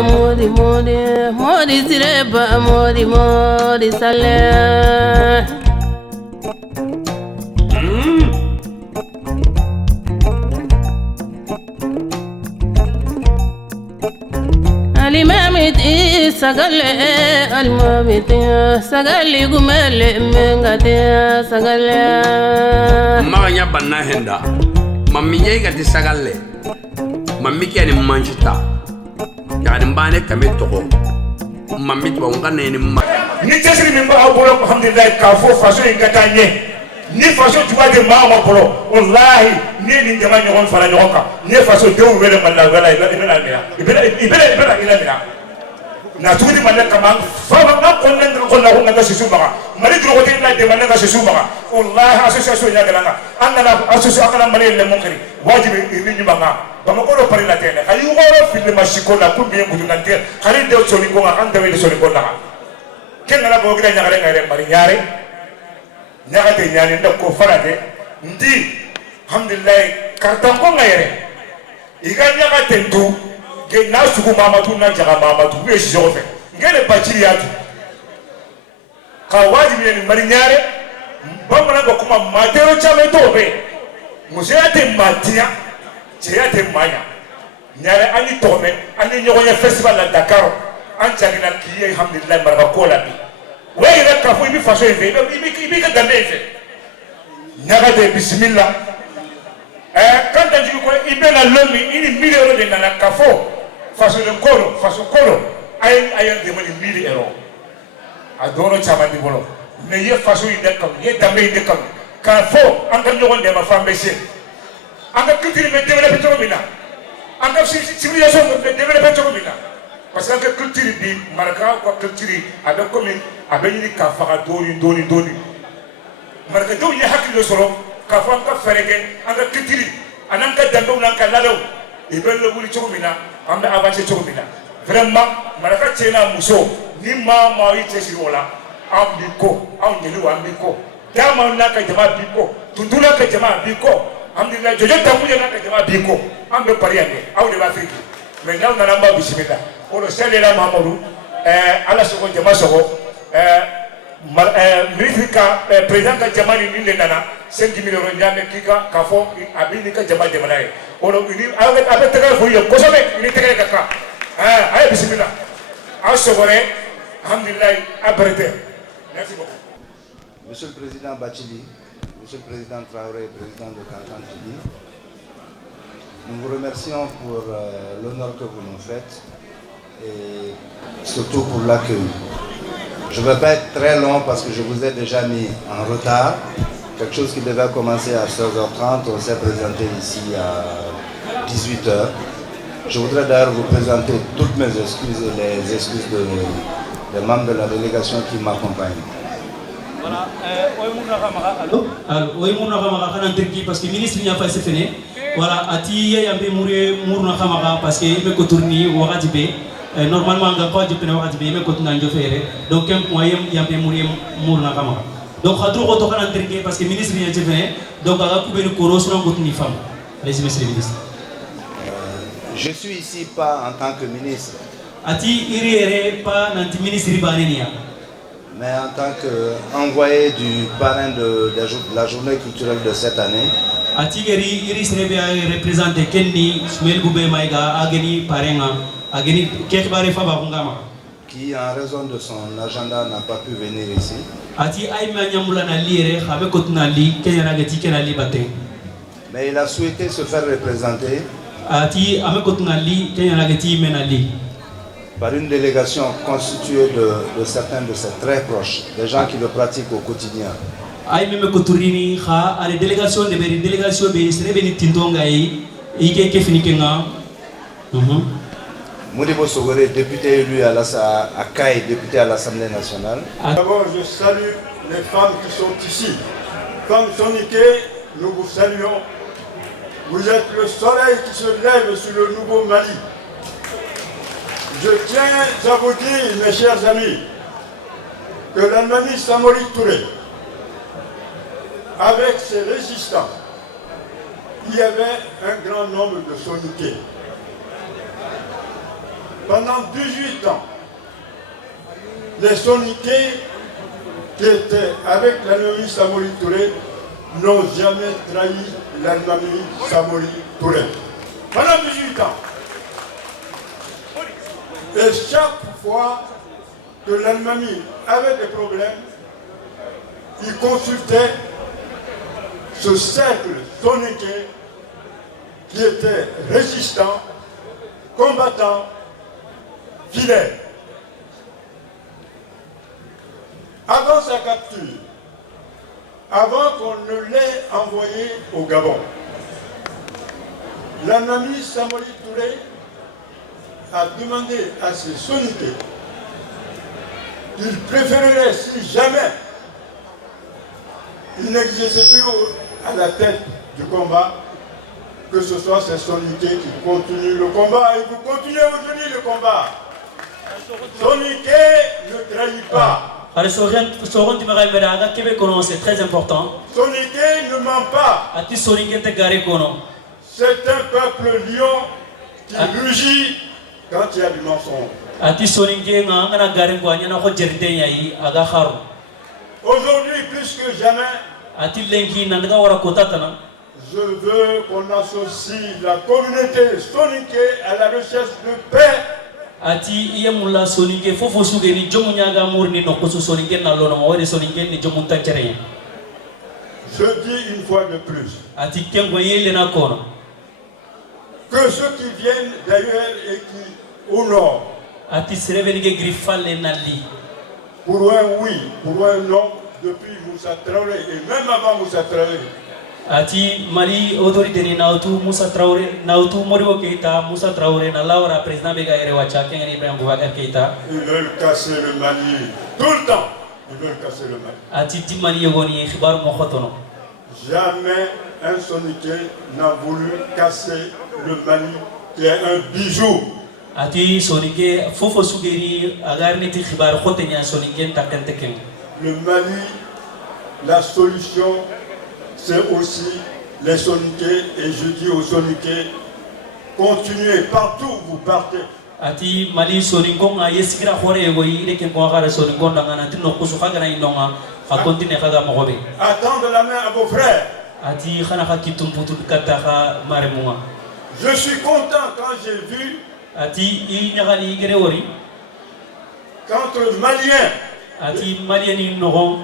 Modi modi modi sireba modi modi sale alimamit isagale alimamit sagale gumele mengate sagale maganya banna henda mammiye gati sagale mammi keni manchita yani mbane kame toko mammi to ngane ni ma ni tesiri min ba abolo alhamdulillah ka fo faso ingatanye ni faso tuba de mama bolo wallahi ni jama nyon fara nyoka ni faso de wele malla wala ibela na tudi malla kama fa na konnen ko na ko ngata sisu baka mari dro ko tinna de malla ka sisu baka wallahi association ya galanga annana association akala mali le monkari wajibi ni banga bamakolo pari la tene kayu ngoro fil mashikola ku bien budu nante khali de soli ko ngaka de soli ko na ken ngala bo gida nyagare ngare mari nyare nyagate nyani ndako farade ndi alhamdulillah kartan ko ngayere iga nyagate ndu ke na suku mamatu na jaga mamatu be jofe ngene bachiri yatu ka wajibi ni mari nyare bamana ko kuma matero chame tobe museyate matia Théâtre Maya, Nyare ani tome, ani nyonya festival la Dakar, an chagina kiye alhamdulillah barakola bi. Wewe ila kafu ibi faso ife, ibi ka dame ife. Nyaga de bismillah. Quand tu dis quoi, ibe na lomi, ini €1000 de na kafo, faso de koro, ayen de mani €1000. Adoro chama di bolo. Ne ye faso inde kam, ye dame inde kam. Kafo, an kan nyonya de ma fambese. Anga culture me développer trop bien. Anga civilisation me développer trop bien. Parce que culture bi maraka ko culture ada comme abeni ka faka doni. Maraka do ya hakilo soro ka fa ka ferege anga culture ananga dando nanka lalo ibel wuli trop bien. Anga avancer trop bien. Vraiment maraka tena muso ni ma yi tesi wala ambiko au nyelu ambiko. Dama naka jama biko. Tundula ka jama biko. Alhamdulillah jojo tamuye na kajama biko ambe pariane au de Afrique mais now na namba bismillah olo selela mamadou ala soko jama soko ministre président ka jamani ni nana 5 millions nyame kika kafo abini ka jama jamanae olo ini abe tega fuye kosobe ni tega kaka ay bismillah asogore alhamdulillah abrete merci beaucoup Monsieur le Président Bachili, Monsieur le Président Traoré, Président de Kankan TV, nous vous remercions pour l'honneur que vous nous faites et surtout pour l'accueil. Je ne vais pas être très long parce que je vous ai déjà mis en retard. Quelque chose qui devait commencer à 16h30, on s'est présenté ici à 18h. Je voudrais d'ailleurs vous présenter toutes mes excuses et les excuses des membres de la délégation qui m'accompagnent. Voilà, oui, mon parce que le ministre n'a pas été fait. Voilà, Ati Yambe Mourna Kamara parce qu'il me cotourni ou Radibé. Normalement, on n'a pas de peine à Radibé, mais quand on a donc, un moyen Yambe Mourna Kamara. Donc, à tout retour à l'intérieur parce que le ministre n'a pas été fait. Donc, à la coupe de Koro, sur un contenu femme. Allez-y, monsieur le ministre. Je suis ici pas en tant que ministre. Ati Iri pas nanti ministre Ribanenia. Mais en tant qu'envoyé du parrain de la journée culturelle de cette année, qui en raison de son agenda n'a pas pu venir ici. Mais il a souhaité se faire représenter par une délégation constituée de certains de ses très proches, des gens qui le pratiquent au quotidien. Modibo Sogore, député élu à CAI, député à l'Assemblée nationale. D'abord, je salue les femmes qui sont ici. Femmes Soniké, nous vous saluons. Vous êtes le soleil qui se lève sur le nouveau Mali. Je tiens à vous dire, mes chers amis, que l'Almami Samori Touré, avec ses résistants, il y avait un grand nombre de Soniké. Pendant 18 ans, les Soniké qui étaient avec l'Almami Samori Touré n'ont jamais trahi l'Almami Samori Touré. Pendant 18 ans. Et chaque fois que l'Almami avait des problèmes, il consultait ce cercle Soniké qui était résistant, combattant, fidèle. Avant sa capture, avant qu'on ne l'ait envoyé au Gabon, l'Almami Samori Touré a demandé à ses Soniké qu'il préférerait, si jamais il n'existait plus à la tête du combat, que ce soit ces Soniké qui continuent le combat. Et vous continuez aujourd'hui le combat. Soniké ne trahit pas. C'est très important. Soniké ne ment pas. C'est un peuple lion qui rugit quand il y a du mensonge. Aujourd'hui, plus que jamais, je veux qu'on associe la communauté Soniké à la recherche de paix. Je dis une fois de plus que ceux qui viennent d'ailleurs et qui au nord, pour un oui, pour un non, depuis Moussa Traoré et même avant Moussa Traoré, ati Mali autorité ni nautu Moussa Traoré nautu Modibo Keïta Moussa Traoré na laura président bega ere wacha kengani Ibrahim Boubacar Keïta. Ils veulent casser le Mali tout le temps. Ils veulent casser le Mali. Ati di Mali yogoni khibar mo khotono. Jamais un Soniké n'a voulu casser le Mali qui est un bijou. Ati Soniké fofo sugeri agarni ti khibar khotenya Soniké takente ken. Le Mali, la solution, c'est aussi les Soniké, et je dis aux Soniké, continuez partout où vous partez. Ati Mali Soninko nga yesikira khore egoyi ile ken ko ngara Soninko ndanga tino kusuka kana inonga a continuer kaga mogobe. Attendre la main à vos frères. Ati khana kitumputu kataka maremunga. Je suis content quand j'ai vu ati i nyagali igere wori qu'entre Maliens, ati Maliens nogon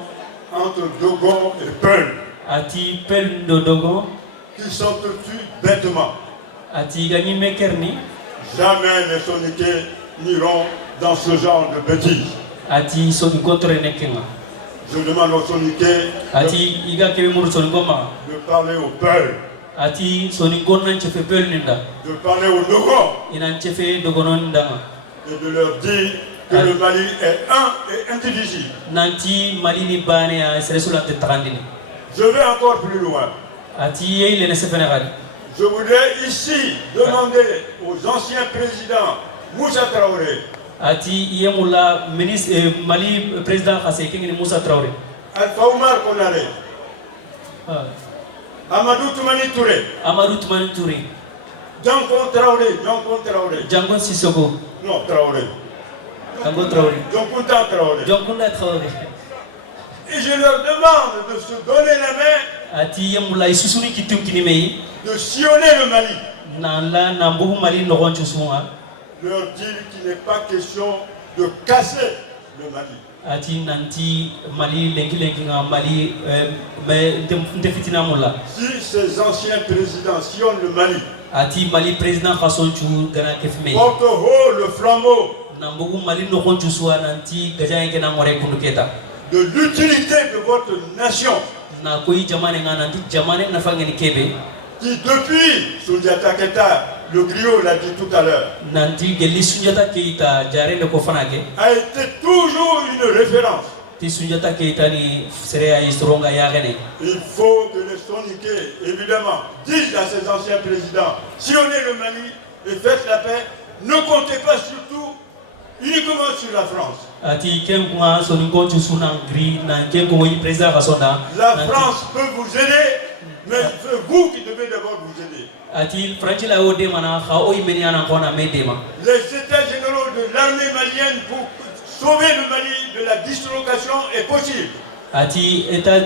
entre Dogon et Peul, ati Peul de Dogon qui s'entretuent bêtement. Ati gagni mekerni. Jamais les Soniké n'iront dans ce genre de bêtises. Ati Soninko nekenga. Je demande aux Soniké ati iga kebe mur Soninko ma de parler au Peul. Ati Soninko nan chefe Peul ninda. De parler au Dogon. Inan chefe Dogonon ninda. Et de leur dire que le Mali est un et indivisible. Nanti Mali ni bane a seresula te trandini. Je vais encore plus loin. Ati yele ne se fenegali. Je voudrais ici demander aux anciens présidents Moussa Traoré, ati yemula ministre Mali président Khase Kengeni Moussa Traoré, Alpha Oumar Konaré, Amadou Toumani Touré, Djankon Traoré, Djankon Sissoko, non Traoré, Djankon Traoré, Djankonda Traoré. Et je leur demande de se donner la main, ati yemula isusuni kitum kinimei, de sillonner le Mali. Nala nambu Mali nogon chusunga. Leur dire qu'il n'est pas question de casser le Mali. Ati nanti Mali lengi nga Mali mais ndefitina mula. Si ces anciens présidents sillonnent le Mali, ati Mali président Khasson Chou gana kefme. porte haut le flambeau. Nambu Mali nogon chusua nanti gaja ngena ngore kunuketa. De l'utilité de votre nation. Na koi jamane nga nanti jamane na fangeni kebe. Qui depuis Soundiata Keita le griot l'a dit tout à l'heure, nanti gelli Sunjata Keita jarende ko fanake a été toujours une référence. ti Sunjata Keita ni serea istronga yagene. Il faut que les Soniqués, évidemment, disent à ces anciens présidents, sillonnez le Mali et faites la paix, ne comptez pas surtout uniquement sur la France. Ati ken kuma soninko chusuna gri na ken ko yi président kasonda. La France peut vous aider, mais c'est vous qui devez d'abord vous aider. Ati Franchi la ode mana kha o yimeni ana kona medema. Les états généraux de l'armée malienne pour sauver le Mali de la dislocation est possible. Ati état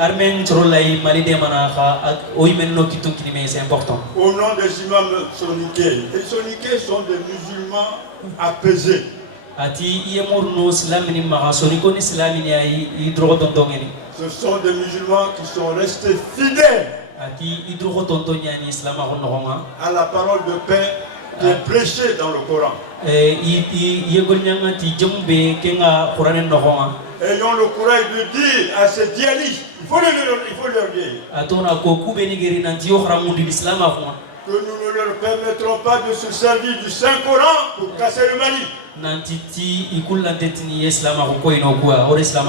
armée chorolai Mali de mana kha o yimeni no kitu kinime c'est important. Au nom des imams soniqués. Les soniqués sont des musulmans apaisés. Ati yemur no islamini ma soniko ni islamini ay idro dondongeni. Ce sont des musulmans qui sont restés fidèles Ati idro dondonya ni islam à la parole de paix qui est prêchée dans le Coran. Yegolnyanga ti jombe kenga Qur'an nohonga. Ayons le courage de dire à ces djihadistes, il faut leur dire Atona ko kubeni geri nanti yokhramu di islam afwa. que nous ne leur permettrons pas de se servir du Saint-Coran pour casser le Mali. Nanti ti ikulantetni islam ko ino kwa or islam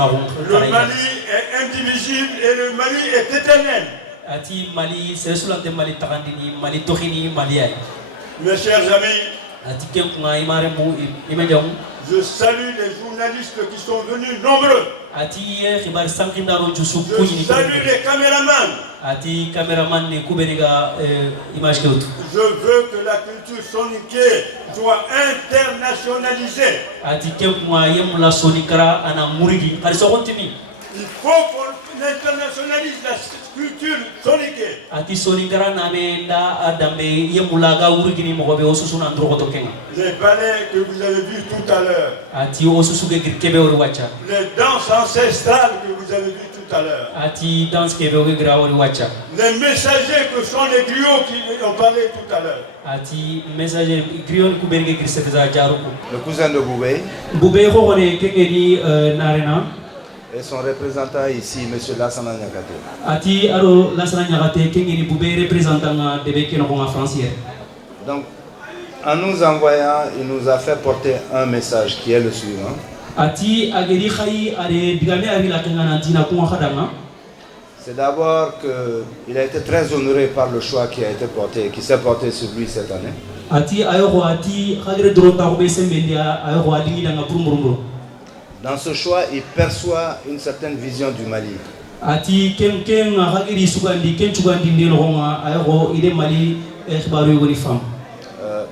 Le Mali est indivisible et le Mali est éternel. Ati Mali c'est sulante Mali takandini Mali tokhini Mali ay. Mes chers amis, Ati kenga imare mu imejam. je salue les journalistes qui sont venus nombreux. Ati khibar sankindaro jusu Je kuyini. salue les caméramans. Ati cameraman ni kubeniga image keutu. Je veux que la culture soniquée soit internationalisée. Ati kenga yemula sonikara ana murigi khaliso kontini. Il faut qu'on internationalise la culture soniquée. Ati sonikara name nda adambe yemula ga urigini mogobe osusuna ndrogo tokenga. Les ballets que vous avez vus tout à l'heure, Ati osusuge kebe ori wacha. les danses ancestrales que vous avez vues tout à l'heure, Ati dance kebe ori gra ori wacha. les messagers que sont les griots qui ont parlé tout à l'heure. Ati message grion kuberge griseza jaruko. Le cousin de Boubé Bube ko ne kengeni narena. et son représentant ici, M. Lassana Niakate. Ati aro lasana nyagate kengeni bube représentant de bekeno ko français. Donc, en nous envoyant, il nous a fait porter un message qui est le suivant. Ati ageri khayi are digame ari la kengana dina ko khadanga. C'est d'abord qu'il a été très honoré par le choix qui a été porté, qui s'est porté sur lui cette année. Ati ayoko ati khagere dronta ko be sembendia ayoko adingi danga purumurumuro. Dans ce choix, il perçoit une certaine vision du Mali. Ati ken khageri sugandi ken chugandi ndelo honga ayoko ide Mali khibaru yogoni fam.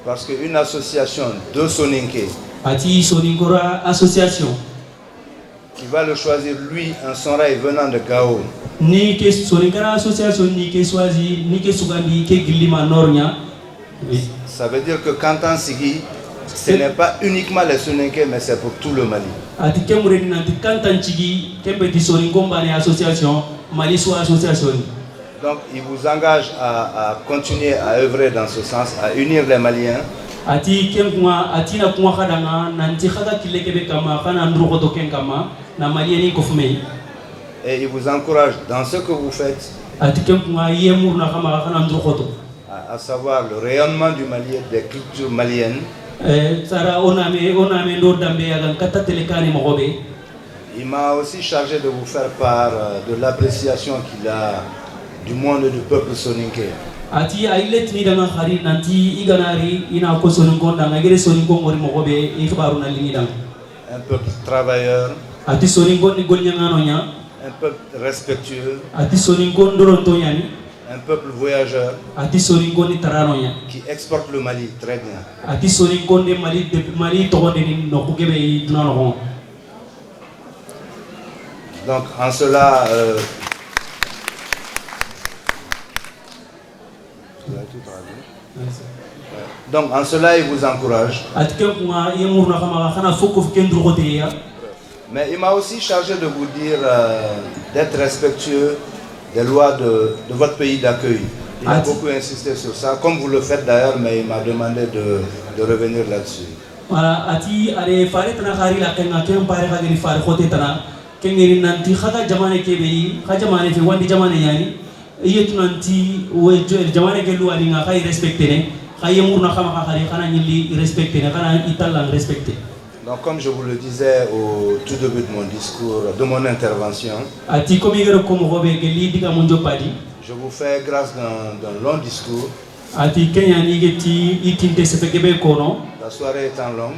Parce qu'une association de Soninké Ati Soninkora association qui va le choisir lui, un Sonrai venant de Gao, ni ke Soninkara association ni ke choisi ni ke sugandi ke gilima nornya. ça veut dire que Kantan Sigi, ce n'est pas uniquement les Soninké, mais c'est pour tout le Mali. Ati kemure ni nanti kantan chigi kembe di Soninkomba ni association Mali so association. Donc il vous engage à continuer à œuvrer dans ce sens, à unir les Maliens. Ati kemwa ati na kuma khadanga nanti khaga kilekebe kama kana ndrugo to kenkama na Malieni ko fumei. Et il vous encourage dans ce que vous faites, Ati kemwa yemur na kama kana ndrugo to. à savoir le rayonnement du Mali, des cultures maliennes. Sara oname ndo dambe yagan kata telekani mogobe. Il m'a aussi chargé de vous faire part de l'appréciation qu'il a du monde du peuple soninké. Ati ailet ni danga khari nanti iganari ina ko soninko danga gere soninko ngori mogobe ikhbaru na lingi danga. Un peuple travailleur, Ati soninko ni golnyangano nya. un peuple respectueux, Ati soninko ndoronto nyani. un peuple voyageur Ati soninko ni tarano nya. qui exporte le Mali très bien. Ati soninko de Mali to de ni no kugebe dunano. Donc en cela, il vous encourage. Mais il m'a aussi chargé de vous dire d'être respectueux des lois de votre pays d'accueil. Il a beaucoup insisté sur ça, comme vous le faites d'ailleurs, mais il m'a demandé de revenir là-dessus. Voilà, ati are fare tana khari la kenga ken pare khagiri fare khote tana kengeri nanti khaga jamane kebe kha jamane fe wandi jamane yani yetu nanti we jamane ke luwa linga khai respecte ne Donc comme je vous le disais au tout début de mon discours, de mon intervention, je vous fais grâce d'un long discours. La soirée étant longue,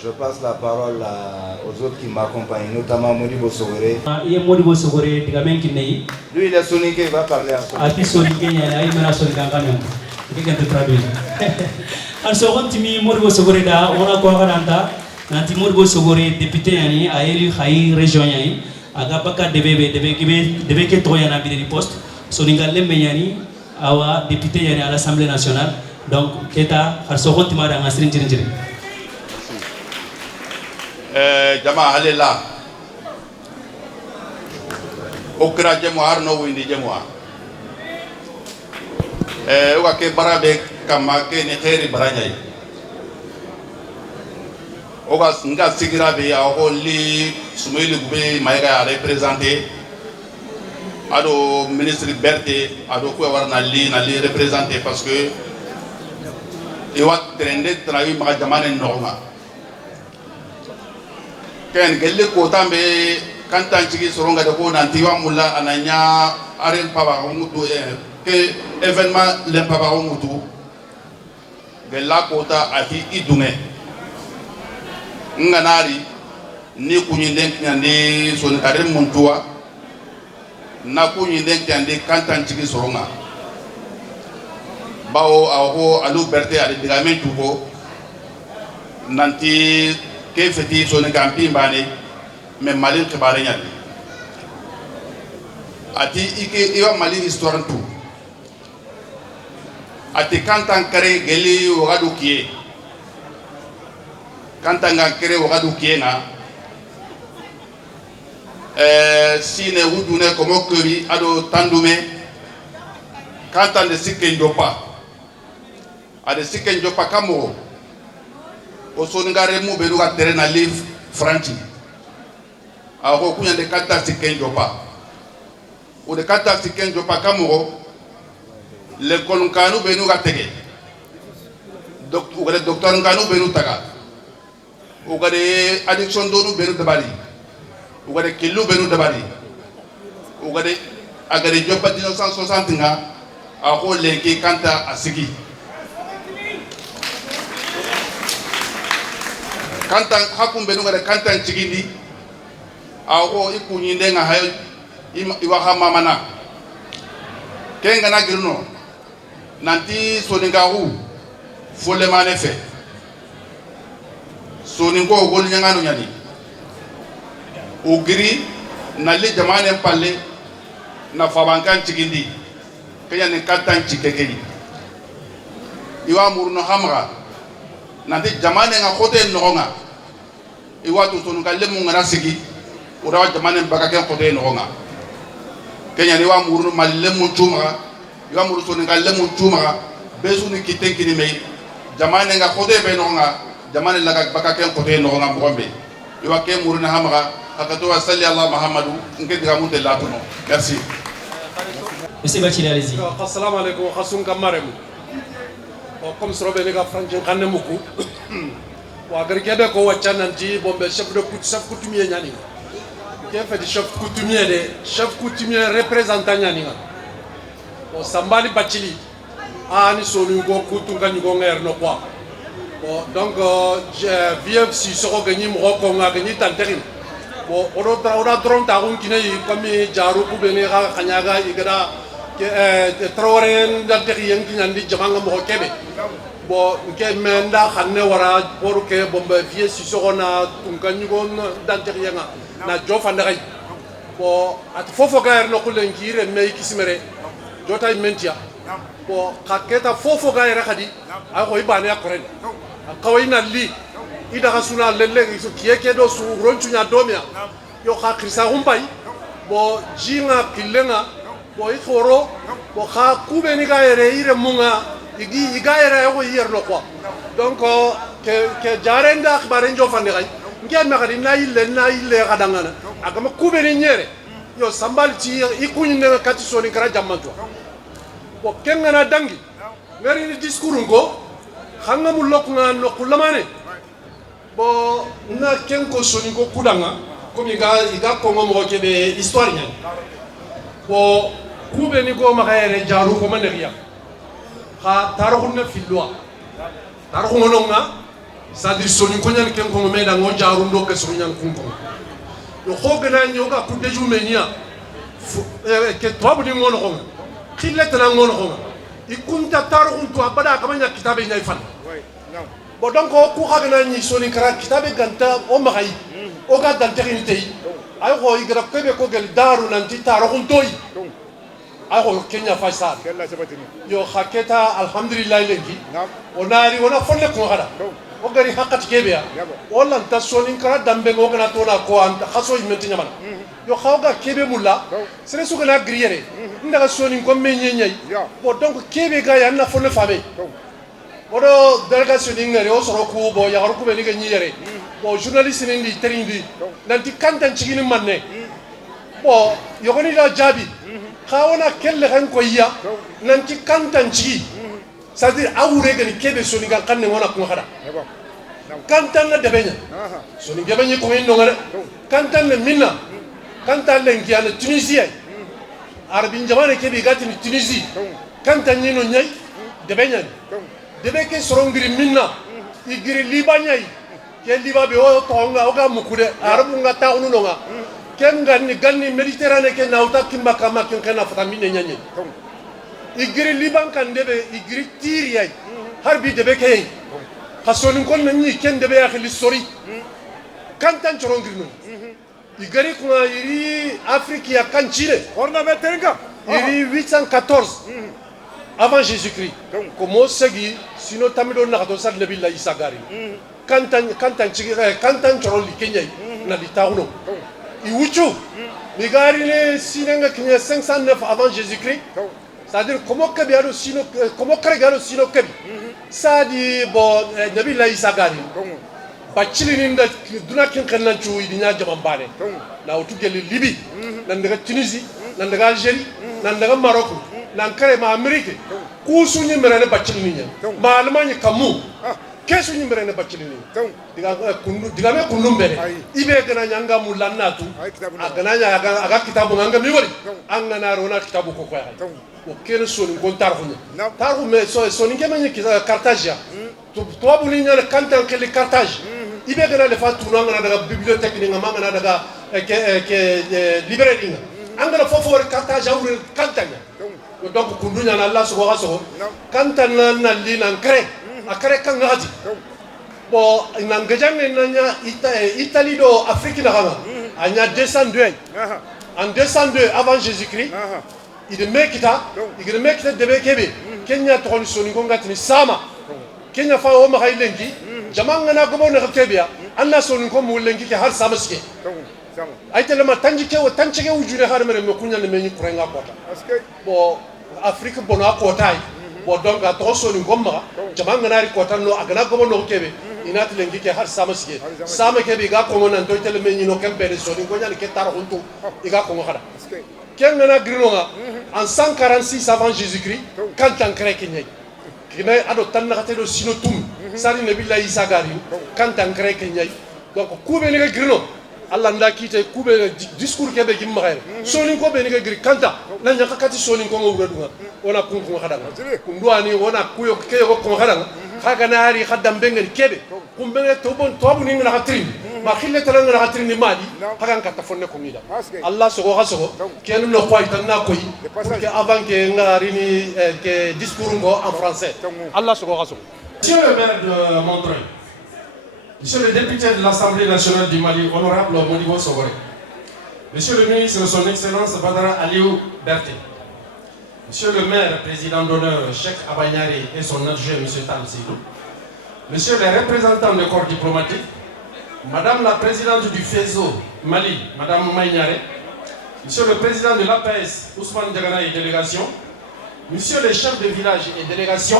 je passe la parole aux autres qui m'accompagnent, notamment Modibo Sogore. Lui, il est sonique, il va parler à son. Alors, timi Modibo Sogore da ona ko garanta nanti Modibo Sogore député yani a élu khay région yani aga baka debe ke to yana bi di poste soninga lembe yani awa député yani à l'Assemblée nationale donc keta har so gonti mara ngasrin jirin jama halela okra jemo arno windi jemo wa ke barabe kama ke ni khairi baranyai oga nga sigira be a holli sumayli gube mayga représenter ado ministre Berté ado ko warna li na li représenter parce que e wat trende trawi ma jamane norma ken gelle ko tambe kantan cigi soronga de ko nanti wa mulla ananya aren paba mutu ke événement le paba mutu gella kota ati idunge nganari ni kunyinden nyande son kare muntuwa na kunyinden nyande kantan cigi soronga bawo aho alu Berté ade digamen tuko nanti ke feti son kampi mbane mais Mali khibare nyali ati ike iwa Mali histoire tout ati kantan kare geli wagadu kie kantanga kere wagadu kie nga sine wudune komo keri ado tandume kantan de sikken jopa ade sikken jopa kamo o soningare mu bedu ga terena live franchi ako kunya de kanta sikken jopa o de kanta sikken jopa kamo le kolunkanu benu ga tege docteur nganu benu taga o ga de addiction donu benu dabali o ga de killu benu dabali o ga de agare jopa 1960 nga ako lenki kanta asiki kanta hakum benu ga de kanta chigindi ako ikunyinde nga hay iwa ha mana kenga na girno nanti soningahu folle mane fe soningo gol nyangano nyani ogiri nali jamane palle na fabankan chigindi kaya ne katan chikekei iwa murno hamra nanti jamane nga khote nonga iwa to soninga lemu ngara sigi ora jamane bakaken khote nonga kaya ni wa murno malemu chuma iwa muru soninga lemu chuma besu ni kitenkini me jamane nga khote be nonga jamane laga bakaken khote nonga mbombe iwa ke murno hamra akato wa salli Allah Muhammadu ngediga munte latuno merci. Monsieur Bachili, allez-y. Assalamu alaikum, Khassoum Kamarem. Comme ce robé nega Franck Kanemuku. Wa garkebe ko wachananti bombe chef coutumier nyani. Qui fait du chef coutumier représentant nyani. O Sambali Bachili. Ani sonu go kutunga nyugo nger no kwa. Donc vieux si soro gagni mo ko ngagni tanterin. Bon ora dron ta un kine comme jaru ku benega kanyaga igada Traoré d'Algérien qui n'a dit jamanga mo kebe bo ke menda xanne wara pour que bombe vie si sorona tunkanyugo d'Algérien na jofa ndray bo at fofo gaer no kulengire me kisimere jota mentia bo kaketa fofo gaer khadi a ko ibane akoren kawina li ida kasuna lelle so kieke do su ronchunya domia yo kha krisa humbai bo jinga kilenga bo ikoro bo kha kubeni gaere ire munga igi gaere yo yerno kwa donc ke jarenda akhbaren jo fande gay ngem ma khadi na ille kadangana agama kubeni nyere yo sambal ci ikunyi ne kati soni kara jamanto bo kengana dangi ngari ni discours ngo khanga mu lok nga no kulamane bo na kenko soni ko kudanga comme iga kongo mo kebe histoire nyani bo kube ni go makayere jaru ko maneriya kha tarukhuna filwa tarukhuna nga c'est-à-dire soni ko nyani kenko mo meda ngo jaru ndo ke soni nyani kunko yo khogana nyoga kudeju menia ke tobu ni ngono ko khilletana ngono ko ikunta tarukhun to abada kamanya kitabe nyai fan bon donc ku khagana ni soni kara kitabe ganta o magai o ga dal technicité ay ko igra kebe ko gel daru nanti tarukhun toy ay ko kenya faisal yo khaketa alhamdulillah lengi onari ona fonne ko gada o gari hakat kebe ya wala ta soni kara dambe ngo gana to na ko anta khaso yimenti nyamana yo khawga kebe mulla sere su gana griere ndaga soni ko menyenyai bon donc kebe ga ya na fonne fame bodo délégation ngari o soro ku bo ya ku be ni ganyi yere bo journaliste ni ndi terindi nanti kantan cigini manne bo yogoni da jabi khawona kelle kan ko ya nanti kantan cigi c'est-à-dire awure gani kebe soni ga kanne wona ko khada kantan na debenya soni gebenya ko en ngare kantan na minna kantan len ki ana tunisia arabin jamane kebe gati ni tunisie kantan ni no nyai debenya debe ke sorongiri minna igiri libanyai ke libabe o tonga oga mukude arabu nga taunu nonga ken ganni mediterranee ke nauta kimba kama ken kana fata minne nyanye igiri liban kan debe igiri tiriyai harbi debe ke khasoni kon nanyi ken debe ya khili sori kantan sorongiri no igiri kuma iri afrique ya kanchile orna metenga iri 814 avant Jésus-Christ, comment segui sino tamido na to sad nabi la Isa gari kantan choroli Kenya na litauno i wuchu mi gari ne sinanga Kenya 509 avant Jésus-Christ, c'est-à-dire comment kabiaro sino comment kregalo sino kabi sadi bo nabi la Isa gari bachili ninda dunakin kannan chu idinya jamambane na utugeli Libi nan daga Tunisie nan daga Algérie nan daga Maroc nan kare ma Amerique ku sunyi merene bacili ninya ma almanya kamu ke sunyi merene bacili ninya diga me kundu mbere ibe gana nyanga mulannatu agana nya aga kitabu nganga mi wori anga na rona kitabu ko koya o kene soni gon tarhunya tarhu me soni kemenye Carthage to bu ninya kantan kele Carthage ibe gana le fatu ngana daga bibliothèque ni ngama ngana daga ke librairie angana fofo Carthage awre kantanya donc kundunya na Allah sugo gaso kantan na lina kre akare kan ngati bo nangajange nanya Italie do Afrique na gama anya 202 en 202 avant Jésus-Christ il mekita debe kebe Kenya to soni ngati ni sama Kenya fa o ma haylengi jamanga na gobo na kebia Allah soni ko mu lengi ke har sama ske aytele ma tanjike wujure har mere no kunya ne meni kurenga kota bo Afrique bona kota bo donc a to soni ngomma jamanga na ri kota no agana gobo no kebe inati lengi ke har sama ske sama kebe ga ko non do tele meni no kembe soni ngonya ke tar huntu iga ko ngada ken na grinonga en 146 avant Jésus-Christ quand en grec nyai kina ado tan na do sinotum sari nabi la Isa gari quand en grec nyai donc kube ni grino Allah nda kite kube discours kebe gimma khair soni ko be ni gri kanta na nyaka kati soni ko ngura dunga ona kunku khadanga kundwani ona kuyo ke ko ko khadanga khaga nari khadam bengen kebe kumbenge tobu ni ngana khatrin ma khille tala ngana khatrin ni mali khaga ka tafonne ko ngida Allah sogo khaso ken no khoy tan na koy pour que avant que ngari ni que discours ngo en français Allah sogo khaso. Monsieur le maire de Montreuil, Monsieur le député de l'Assemblée nationale du Mali, honorable Modibo Sogore, Monsieur le ministre de son Excellence Badara Aliou Berté, Monsieur le maire, président d'honneur Cheikh Abanyari et son adjoint M. Tal Sidou, Monsieur les représentants du corps diplomatique, Madame la présidente du FESO Mali, Madame Maïniare, Monsieur le président de l'APS Ousmane Diagana et délégation, Monsieur les chefs de village et délégation,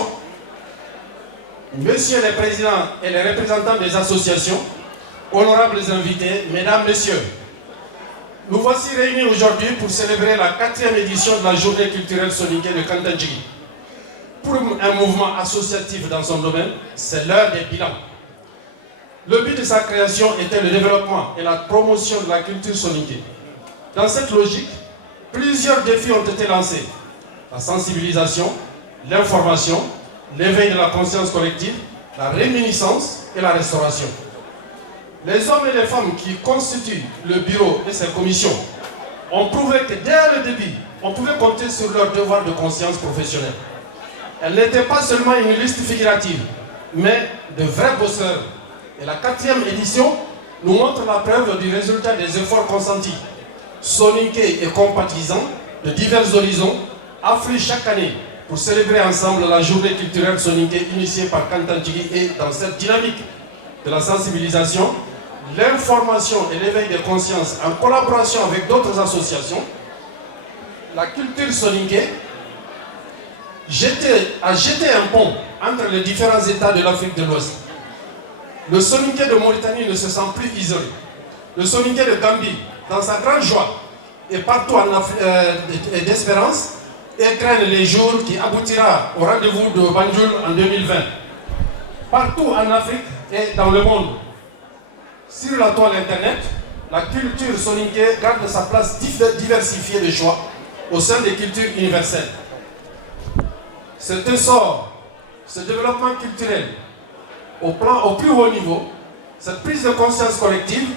Messieurs les présidents et les représentants des associations, honorables invités, mesdames, messieurs, Nous voici réunis aujourd'hui pour célébrer la 4e édition de la journée culturelle soninké de Kantanjigi. Pour un mouvement associatif dans son domaine, c'est l'heure des bilans. Le but de sa création était le développement et la promotion de la culture soninké. Dans cette logique, plusieurs défis ont été lancés. La sensibilisation, l'information, l'éveil de la conscience collective, la réminiscence et la restauration. Les hommes et les femmes qui constituent le bureau et ses commissions ont prouvé que dès le début, on pouvait compter sur leur devoir de conscience professionnelle. Elle n'était pas seulement une liste figurative, mais de vrais bosseurs. Et la 4e édition nous montre la preuve du résultat des efforts consentis. Soninké et compatissants de divers horizons affluent chaque année pour célébrer ensemble la journée culturelle soninké initiée par Kantanjigi et dans cette dynamique de la sensibilisation, l'information et l'éveil des consciences en collaboration avec d'autres associations, la culture soninké a jeté un pont entre les différents États de l'Afrique de l'Ouest. Le soninké de Mauritanie ne se sent plus isolé. Le soninké de Gambie, dans sa grande joie et partout en Afrique d'espérance, écrène les jours qui aboutira au rendez-vous de Banjul en 2020. Partout en Afrique et dans le monde, sur la toile internet, la culture soninké garde sa place diversifiée de choix au sein des cultures universelles. Cet essor, ce développement culturel au plus haut niveau, cette prise de conscience collective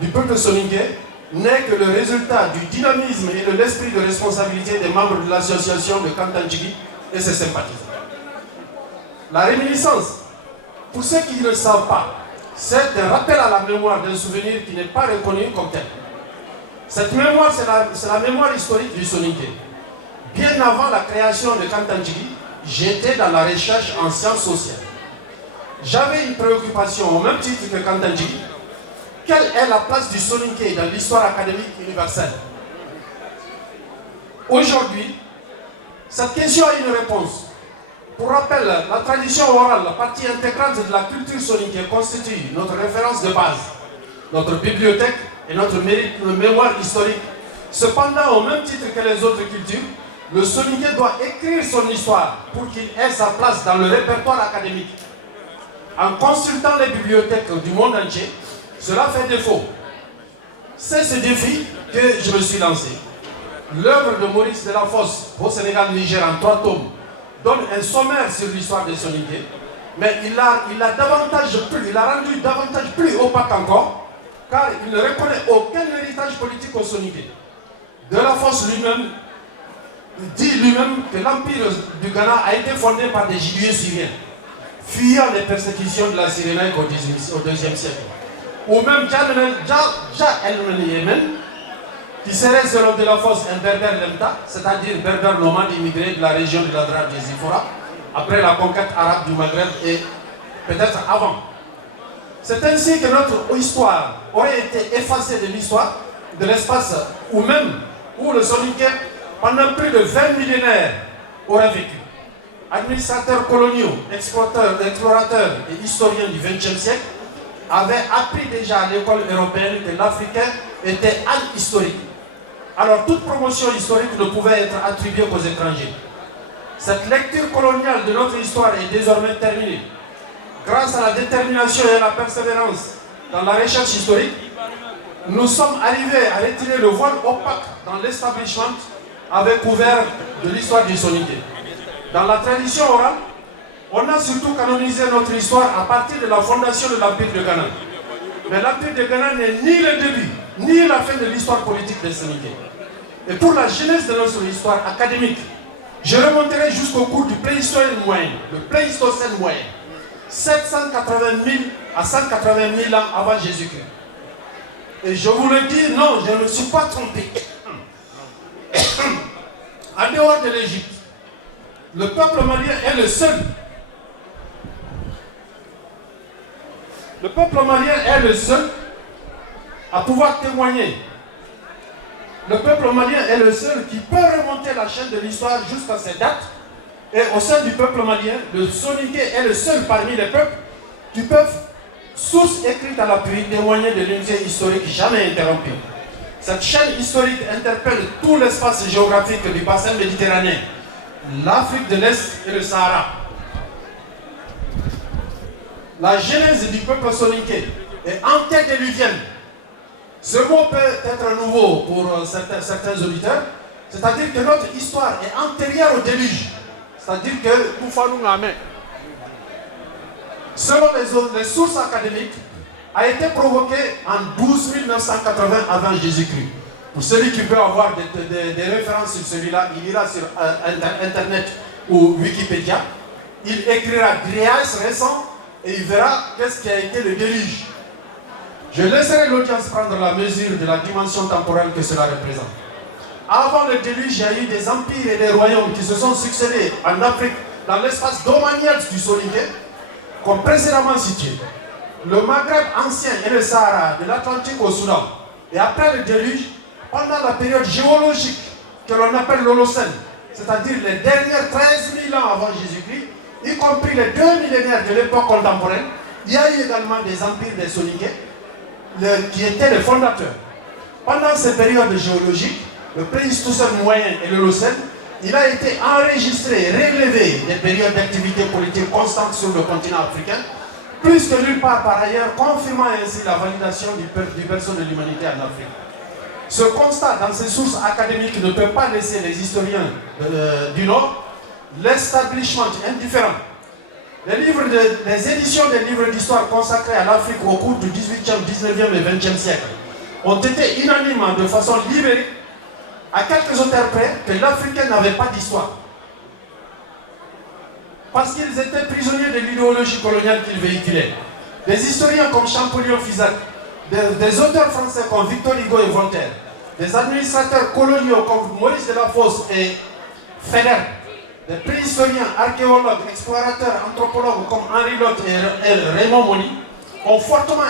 du peuple soninké n'est que le résultat du dynamisme et de l'esprit de responsabilité des membres de l'association de Kantanjigi et ses sympathisants. La réminiscence, pour ceux qui ne le savent pas, c'est un rappel à la mémoire d'un souvenir qui n'est pas reconnu comme tel. Cette mémoire, c'est la mémoire historique du soninké. Bien avant la création de Kantanjigi, j'étais dans la recherche en sciences sociales. J'avais une préoccupation au même titre que Kantanjigi. Quelle est la place du soninké dans l'histoire académique universelle? Aujourd'hui, cette question a une réponse. Pour rappel, la tradition orale, la partie intégrante de la culture soninké constitue notre référence de base, notre bibliothèque et notre mémoire historique. Cependant, au même titre que les autres cultures, le soninké doit écrire son histoire pour qu'il ait sa place dans le répertoire académique. En consultant les bibliothèques du monde entier, cela fait défaut. C'est ce défi que je me suis lancé. L'œuvre de Maurice Delafosse au Sénégal Niger en 3 tomes donne un sommaire sur l'histoire des soninké, mais il a rendu davantage plus opaque encore, car il ne reconnaît aucun héritage politique au soninké. Delafosse lui-même dit que l'empire du Ghana a été fondé par des gibiers syriens, fuyant les persécutions de la Cyrénaïque au IIe siècle. Ou même Jah el-Yemen, qui serait selon Delafosse un berbère lemta, c'est-à-dire berbère nomade immigré de la région de la Drave des Ifora, après la conquête arabe du Maghreb et peut-être avant. C'est ainsi que notre histoire aurait été effacée de l'histoire, de l'espace, ou même où le soninké, pendant plus de 20 millénaires, aurait vécu. Administrateurs coloniaux, explorateurs et historiens du XXe siècle avaient appris déjà à l'école européenne que l'Africain était historique. Alors toute promotion historique ne pouvait être attribuée qu'aux étrangers. Cette lecture coloniale de notre histoire est désormais terminée. Grâce à la détermination et à la persévérance dans la recherche historique, nous sommes arrivés à retirer le voile opaque dans l'establishment avec couvert de l'histoire du soninké. Dans la tradition orale, on a surtout canonisé notre histoire à partir de la fondation de l'Empire de Ghana. Mais l'Empire de Ghana n'est ni le début, ni la fin de l'histoire politique des soninké. Et pour la jeunesse de notre histoire académique, je remonterai jusqu'au cours du Pléistocène moyen, le Pléistocène moyen, 780 000 à 180 000 ans avant Jésus-Christ. Et je vous le dis, non, je ne me suis pas trompé. En dehors de l'Égypte, le peuple malien est le seul. Le peuple malien est le seul à pouvoir témoigner. Le peuple malien est le seul qui peut remonter la chaîne de l'histoire jusqu'à ces dates. Et au sein du peuple malien, le soninké est le seul parmi les peuples qui peuvent, source écrite à l'appui, témoigner de l'unité historique jamais interrompue. Cette chaîne historique interpelle tout l'espace géographique du bassin méditerranéen, l'Afrique de l'Est et le Sahara. La genèse du peuple soninké est antédiluvienne. Ce mot peut être nouveau pour certains auditeurs, c'est-à-dire que notre histoire est antérieure au déluge. C'est-à-dire que, selon les sources académiques, a été provoqué en 12 980 avant Jésus-Christ. Pour celui qui veut avoir des références sur celui-là, il ira sur Internet ou Wikipédia. Il écrira Dryas récent et il verra qu'est-ce qui a été le déluge. Je laisserai l'audience prendre la mesure de la dimension temporelle que cela représente. Avant le déluge, il y a eu des empires et des royaumes qui se sont succédés en Afrique, dans l'espace domanial du Soninké, comme précédemment situé. Le Maghreb ancien et le Sahara, de l'Atlantique au Soudan. Et après le déluge, pendant la période géologique que l'on appelle l'Holocène, c'est-à-dire les dernières 13 000 ans avant Jésus-Christ, y compris les 2 millénaires de l'époque contemporaine, il y a eu également des empires des Soninké, qui étaient les fondateurs. Pendant ces périodes géologiques, le Pléistocène moyen et l'Holocène, il a été enregistré et relevé des périodes d'activité politique constantes sur le continent africain, plus que nulle part par ailleurs, confirmant ainsi la validation du berceau de l'humanité en Afrique. Ce constat dans ces sources académiques ne peut pas laisser les historiens du Nord l'establishment indifférent. Les éditions des livres d'histoire consacrés à l'Afrique au cours du 18e, 19e et 20e siècle ont été unanimes de façon libérée, à quelques auteurs près, que l'Africain n'avait pas d'histoire. Parce qu'ils étaient prisonniers de l'idéologie coloniale qu'ils véhiculaient. Des historiens comme Champollion-Fisac, des auteurs français comme Victor Hugo et Voltaire, des administrateurs coloniaux comme Maurice Delafosse et Feder, des préhistoriens, archéologues, explorateurs, anthropologues comme Henri Lotte et Raymond Moni ont fortement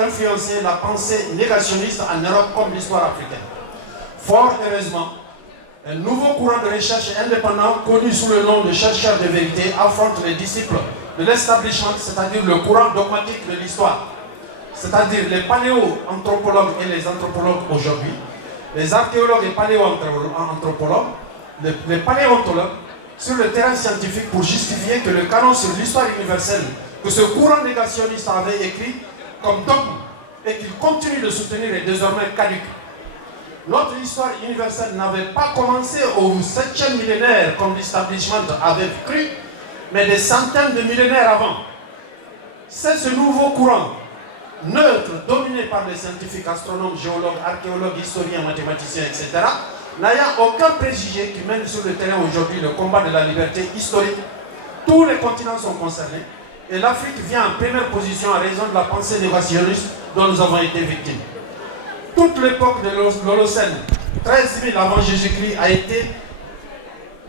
influencé la pensée négationniste en Europe comme l'histoire africaine. Fort heureusement, un nouveau courant de recherche indépendant, connu sous le nom de chercheurs de vérité, affronte les disciples de l'establishment, c'est-à-dire le courant dogmatique de l'histoire, c'est-à-dire les paléo-anthropologues et les anthropologues aujourd'hui, les archéologues et paléo-anthropologues, les paléontologues, sur le terrain scientifique pour justifier que le canon sur l'histoire universelle que ce courant négationniste avait écrit comme dogme et qu'il continue de soutenir est désormais caduque. Notre histoire universelle n'avait pas commencé au 7e millénaire comme l'establishment avait cru, mais des centaines de millénaires avant. C'est ce nouveau courant neutre, dominé par les scientifiques, astronomes, géologues, archéologues, historiens, mathématiciens, etc., n'ayant aucun préjugé qui mène sur le terrain aujourd'hui le combat de la liberté historique. Tous les continents sont concernés et l'Afrique vient en première position en raison de la pensée négationniste dont nous avons été victimes. Toute l'époque de l'Holocène, 13 000 avant Jésus-Christ, a été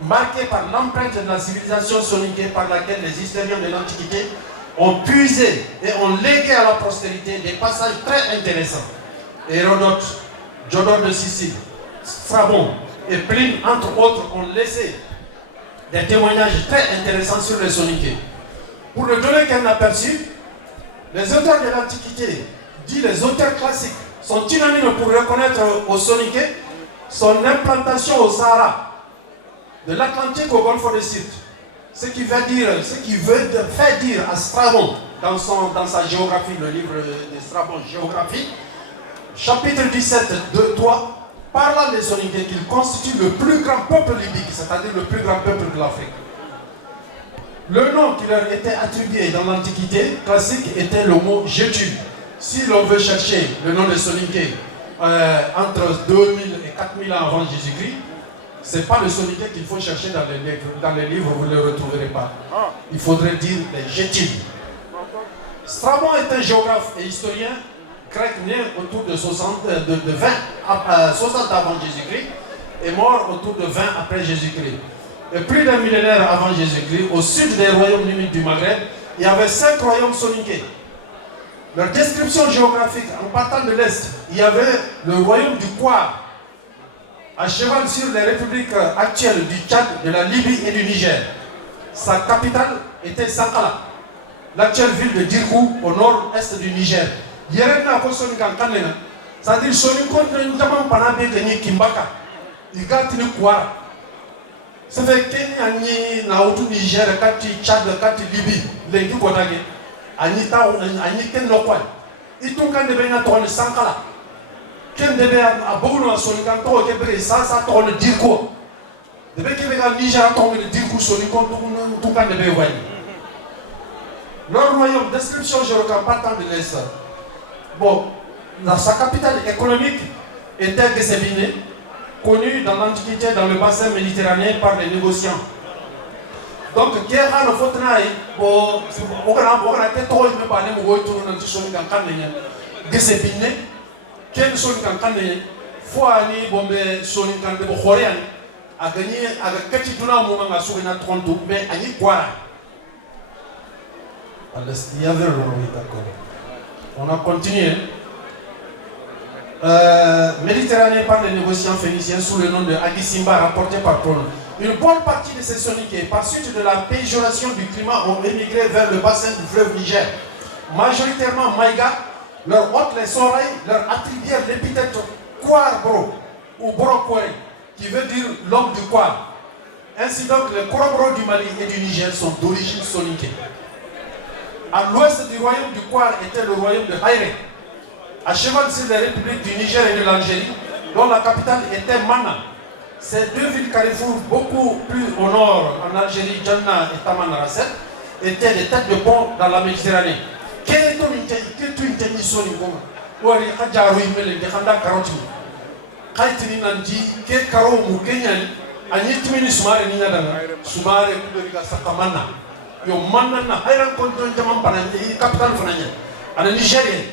marquée par l'empreinte de la civilisation soninké par laquelle les historiens de l'Antiquité ont puisé et ont légué à la postérité des passages très intéressants. Hérodote, Diodore de Sicile, Strabon et Pline, entre autres, ont laissé des témoignages très intéressants sur les soninké. Pour ne donner qu'un aperçu, les auteurs de l'Antiquité, dits les auteurs classiques, sont unanimes pour reconnaître au soninké son implantation au Sahara, de l'Atlantique au Golfe de Sirte. Ce qui veut faire dire à Strabon, dans sa géographie, le livre de Strabon, Géographie, chapitre 17, 2-3, parlant des soninké, qu'ils constituent le plus grand peuple libyque, c'est-à-dire le plus grand peuple de l'Afrique. Le nom qui leur était attribué dans l'Antiquité classique était le mot Gétu. Si l'on veut chercher le nom de soninké entre 2000 et 4000 ans avant Jésus-Christ, ce n'est pas le soninké qu'il faut chercher dans les livres, vous ne le retrouverez pas. Il faudrait dire les Gétiles. Strabon est un géographe et historien grec né autour de 60 avant Jésus-Christ et mort autour de 20 après Jésus-Christ. Et plus d'un millénaire avant Jésus-Christ, au sud des royaumes limites du Maghreb, il y avait 5 royaumes soninké. Leur description géographique, en partant de l'Est, il y avait le royaume du Kouar, à cheval sur les républiques actuelles du Tchad, de la Libye et du Niger. Sa capitale était Sankala, l'actuelle ville de Dirkou, au nord-est du Niger. c'est-à-dire soni contre jaman panabe de Kimbaka il gâte ni quoi ça fait Kenya ni na auto Niger kati Tchad kati Libye les du kotage anita ani ken lokwa itun kan de bena to ne sankala ken de be a bogulo soni kan to ke be ça to ne dire quoi de be ke be ga Niger to ne dire quoi soni kon tout kan de be wani leur royaume description je reprends pas tant de l'Est. Bon, sa capitale économique était Gesebine, connue dans l'Antiquité dans le bassin méditerranéen par les négociants. Donc, qui est le Fortnite, bon, on a été trop de parler de Gesebine, qui est le son de faut aller bomber son de Boréan, à gagner avec Ketituna Moumanga sur une 30, mais à y quoi. Il y avait oui, d'accord. On a continué. Méditerranée par les négociants phéniciens sous le nom de Agisimba, rapporté par Prono. Une bonne partie de ces Soniqués, par suite de la péjoration du climat, ont émigré vers le bassin du fleuve Niger. Majoritairement Maïga, leur hôte les oreilles leur attribuèrent l'épithète Kouarbro ou Brokwari, qui veut dire l'homme du Kouar. Ainsi donc, les Korobro du Mali et du Niger sont d'origine Soniquée. À l'ouest du royaume du Kouar était le royaume de Haïré, à cheval sur les républiques du Niger et de l'Algérie, dont la capitale était Mana. Ces deux villes carrefour, beaucoup plus au nord, en Algérie, Djanna et Tamanrasset, étaient des têtes de pont dans la Méditerranée. Quel est ton intention? Ouari Hadjaroui Mele de Handa Karoti. Kaitini Nandi, Ke Karo Mukenyan, Anitmini Sumare Ninadana, Sumare Kuberiga Sakamana. Yo manana hayran konton jaman pananje capital fananya ana Nigérien.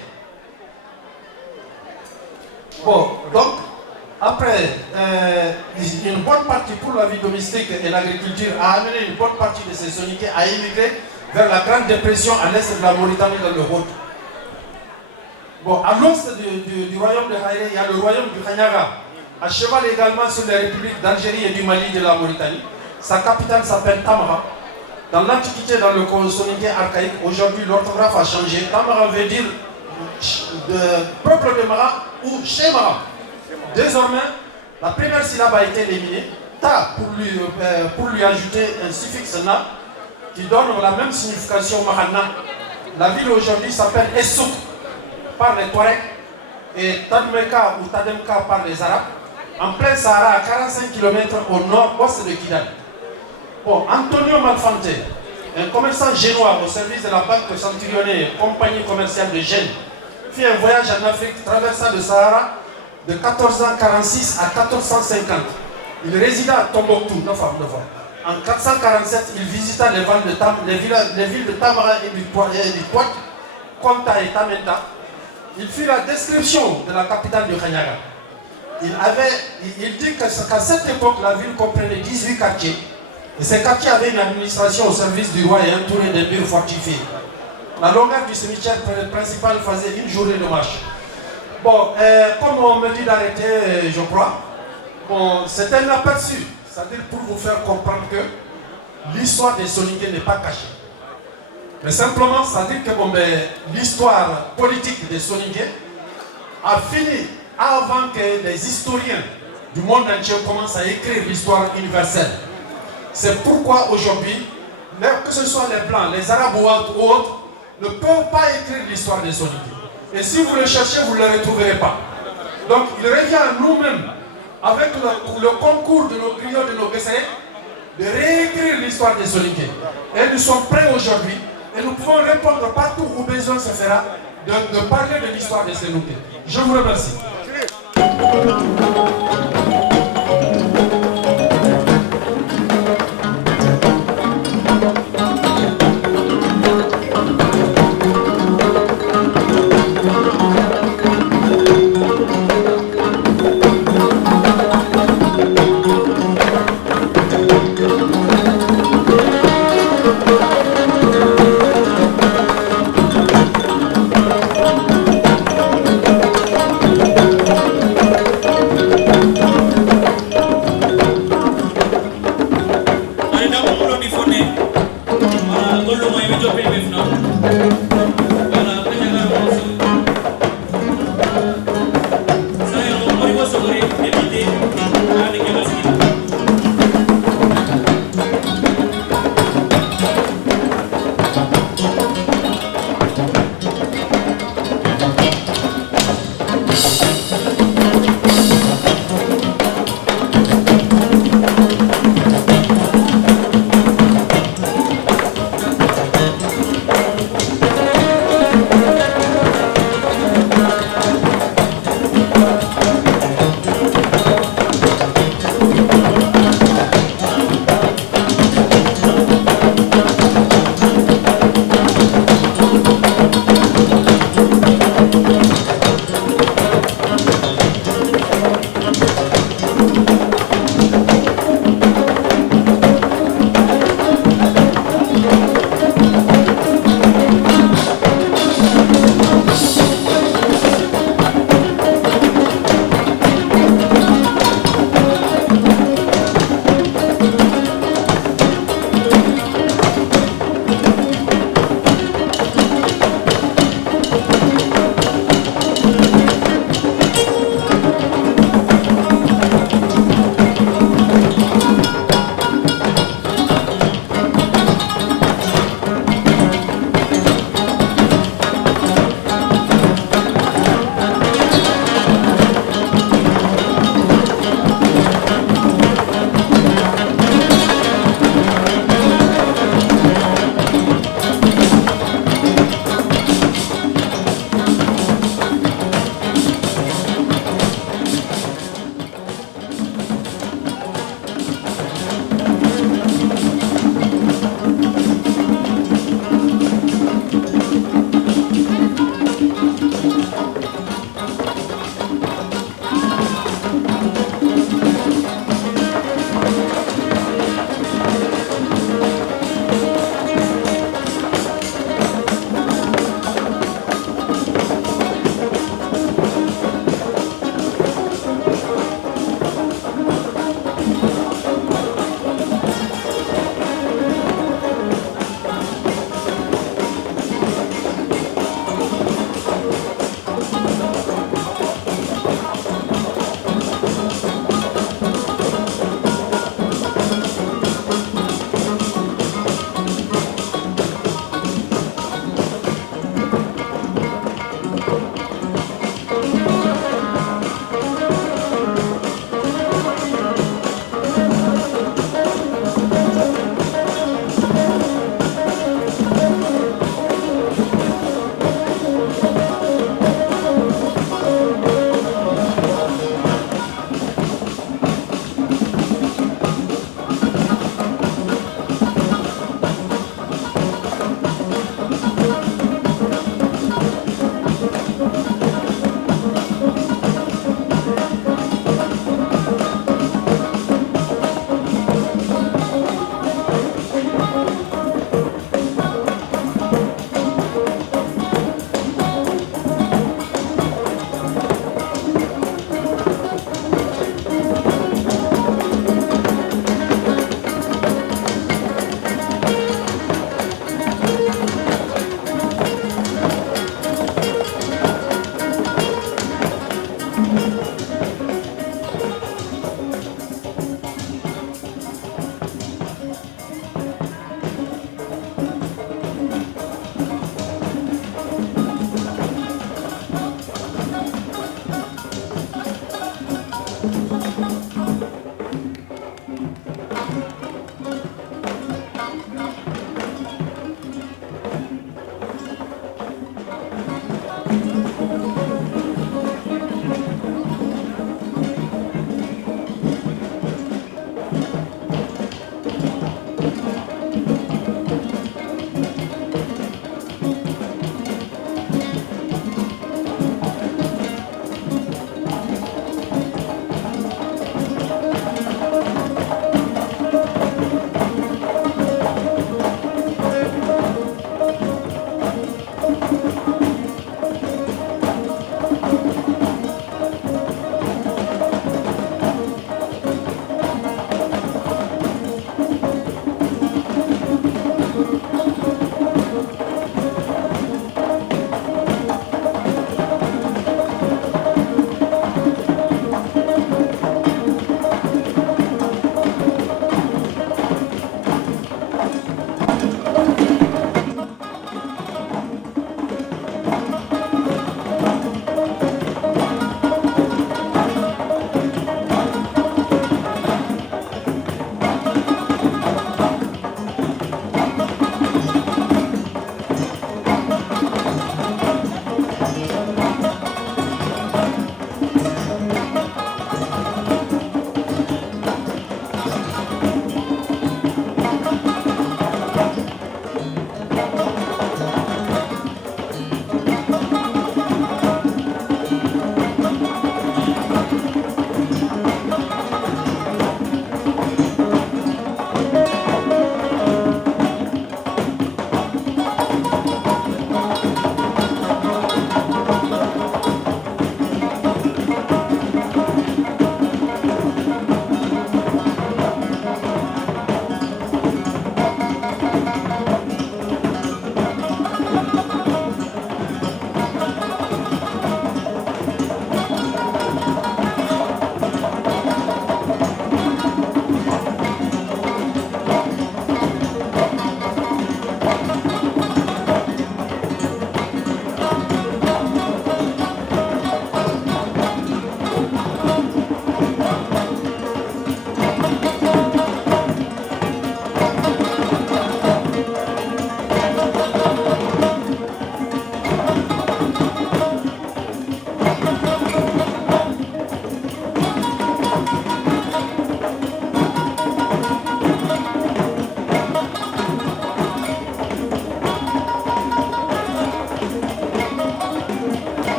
Bon, donc après une bonne partie pour la vie domestique et l'agriculture a amené une bonne partie de ces Soniqués à émigrer vers la Grande Dépression à l'est de la Mauritanie dans le Rhône. Bon, à l'ouest du royaume de Haïré, il y a le royaume du Khanyaga, à cheval également sur les républiques d'Algérie et du Mali de la Mauritanie. Sa capitale s'appelle Tamara. Dans l'Antiquité, dans le Soniqué archaïque, aujourd'hui l'orthographe a changé. Tamara veut dire peuple de Mara ou chez Mara. Désormais, la première syllabe a été éliminée, Ta, pour lui ajouter un suffixe Na, qui donne la même signification Mahana. La ville aujourd'hui s'appelle Essouk par les Touaregs et Tadmeka ou Tademka par les Arabes, en plein Sahara à 45 km au nord-ouest de Kidal. Bon, Antonio Malfante, un commerçant génois au service de la banque Centurionnet, compagnie commerciale de Gênes, fit un voyage en Afrique traversant le Sahara de 1446 à 1450. Il résida à Tombouctou, en 447, il visita les villes de Tamara et du Pouat, Konta et Tamenta. Il fit la description de la capitale du Khanyaga. Il dit qu'à cette époque, la ville comprenait 18 quartiers. Et ces quartiers avaient une administration au service du roi et entourés des murs fortifiés. La longueur du cimetière principal faisait une journée de marche. Bon, comme on me dit d'arrêter, je crois, bon, c'est un aperçu. C'est-à-dire pour vous faire comprendre que l'histoire des Soniqués n'est pas cachée. Mais simplement, c'est-à-dire que bon, l'histoire politique des Soniqués a fini avant que les historiens du monde entier commencent à écrire l'histoire universelle. C'est pourquoi aujourd'hui, que ce soit les Blancs, les Arabes ou autres, ne peuvent pas écrire l'histoire des Soniqués. Et si vous le cherchez, vous ne le retrouverez pas. Donc il revient à nous-mêmes, avec le concours de nos griots, de nos Guesserets, de réécrire l'histoire des Soniqués. Et nous sommes prêts aujourd'hui, et nous pouvons répondre partout où besoin se fera, de parler de l'histoire des Soniqués. Je vous remercie.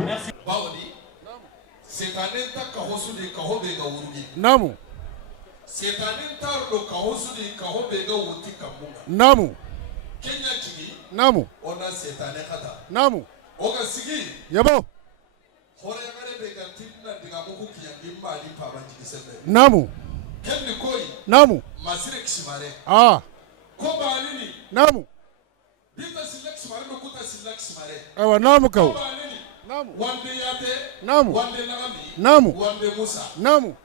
Merci. Baudi. C'est un état kahosu de kahobega urugi. Namu. C'est un état de kahosu de kahobega uti kamunga. Namu. Kenya chigi. Namu. On a c'est un état. Namu. Oga sigi. Yabo. Horegare bega tinna digamuku kiyangi mali paba jigisebe. Namu. Kemni koi. Namu. Masire kishimare. Ah. Ko balini. Namu. Bita silek shimare no kuta silek shimare. Ewa namu kau. Ko balini. Namu. Wande yate. Namu. Wande nagami. Namu. Wande Musa. Namu.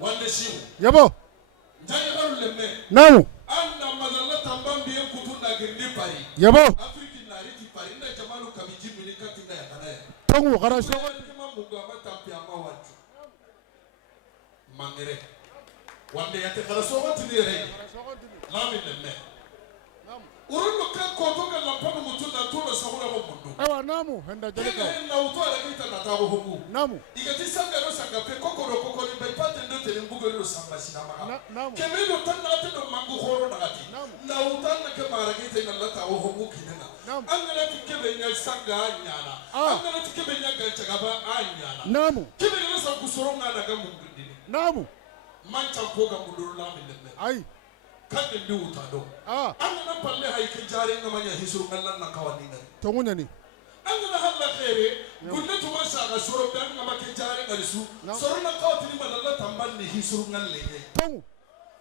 Wande Shimu. Yabo. Njaya garu lemme. Namu. Anna mazalla tambambi en kutunda girdi pari. Yabo. Afriki nari ti pari. Nda jamalu kabiji mini katinga ya kanaya. Tongu karasho. Kima mungu amatampi ama watu. Mangere. Wande yate karasho watu ni rei. Lami lemme. Urundu kan kotoka lampano mutunda tuno sahura wa mundu. Ewa namu. Henda jalika. Kega na utoa lakita natawo humu. Namu. Igati sanga no sanga pe kokoro kokoro mbepate ndo telembugo no samba sina maka. Namu. Kemelo tanna teno mangu horo nagati. Na utanna ke maragite na latawo humu kinena. Angana tikebe nya sanga anyana. Angana tikebe nya ganchagaba anyana. Namu. Kebe nya sangu soronga na gamundini. Namu. Mancha koga muduru lami lemme. Ai. Kande ndi utado. Angana palle haike jare ngamanya hisuru ngalla na kawanina. Tongunya ni. Angana halla khere gunne tuma saga soro dan ngama ke jare ngarisu. Soro na kawtini malalla tamban ni hisuru ngalle. Tongu.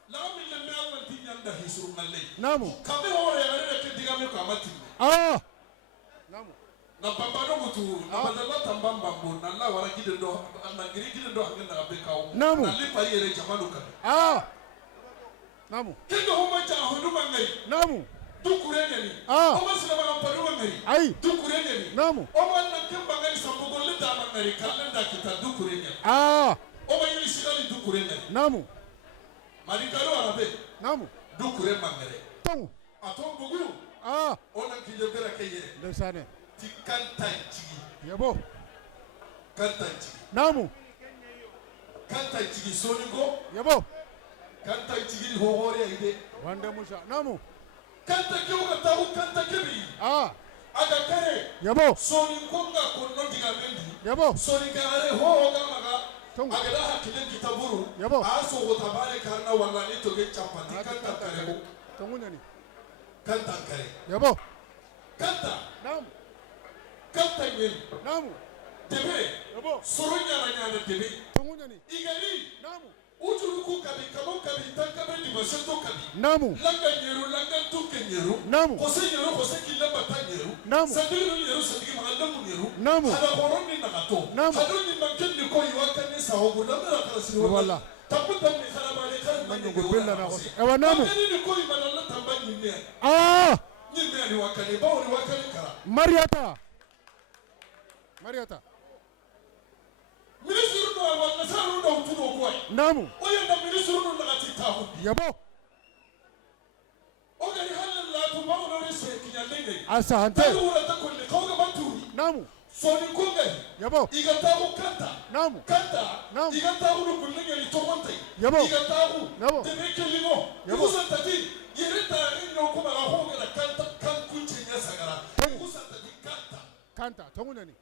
Lami lemme Allah tinyanda hisuru ngalle. Namu. Kabe hore yare ke digame ko amati. Namu. Na pambano mutu na badala tambamba mbo na la wara gide ndo na giri gide ndo hangena abeka. Namu. Na lipa yere jamalu kan. Namu. Kendo homa cha huduma ngai. Namu. Dukurenya ni. Oma sina bana paduma ngai. Ai. Dukurenya ni. Namu. Oma na kemba ngai sambugo le dama ngai kalenda kita dukurenya. Oma yili sikali dukurenya. Namu. Marikalo arabe. Namu. Dukure mangere. Tongu. Atombugu. Ona kijebera kayere. Desane. Tikanta chigi. Yabo. Kanta chigi. Namu. Kanta chigi soningo. Yabo. Kanta chigi hohore ide. Wande Musa. Namu. Kanta kiuga tahu kanta kebi. Aga kare. Yabo. Soningo nga kono diga mendi. Yabo. Soninga are hohoga maga. Tongu. Aga da hakile kitaburu. Yabo. Aso wotabare karna wala ni toge champati kanta kare ho. Tongu nyani. Kanta kare. Yabo. Kanta. Namu. Kanta ngeni. Namu. Tebe. Yabo. Soronya na nyana tebe. Tongu nyani. Igari. Namu. Ujuruku kabi kamo kabi tankabe di maseto kabi. Namu. Langa nyeru langa tuke nyeru. Namu. Kose nyeru kose kila bata nyeru. Namu. Sadiru nyeru sadiki magalamu nyeru. Namu. Hada horoni nagato. Namu. Hadoni mankeni ko iwaka ni sahobu lamera karasiri wala. Taputa ni kharabale kar Mandu gubela na kose. Ewa namu. Akeni ni ko imanala tamba nyine. Nyine ni wakani bawo ni wakani kara. Mariata. Ministru no wala saru do tudo ko. Namu. Oya na ministru no nagati tahu. Yabo. Oga ni halal la tu bawo no rese kinyalenge. Asa hante. Ura ta kolle koga baturi. Namu. Soni kunga. Yabo. Igatahu kanta. Namu. Kanta. Namu. Igatahu no kullenge ni tomonte. Yabo. Igatahu. Yabo. Tebeke limo. Yabo. Kusa tati. Yereta inyo kuma la hoga la kanta kan kunche nyasagara. Kusa tati kanta. Kanta. Tongu nyani.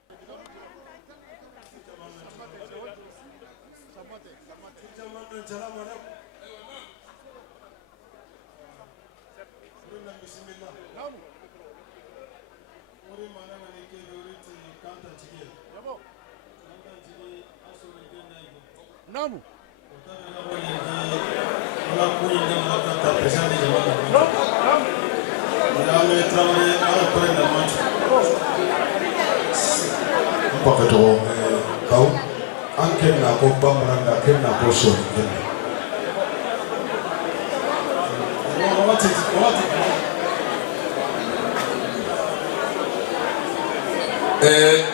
Namu. Namu. Pakato kau angken na ko bamranda ken na ko so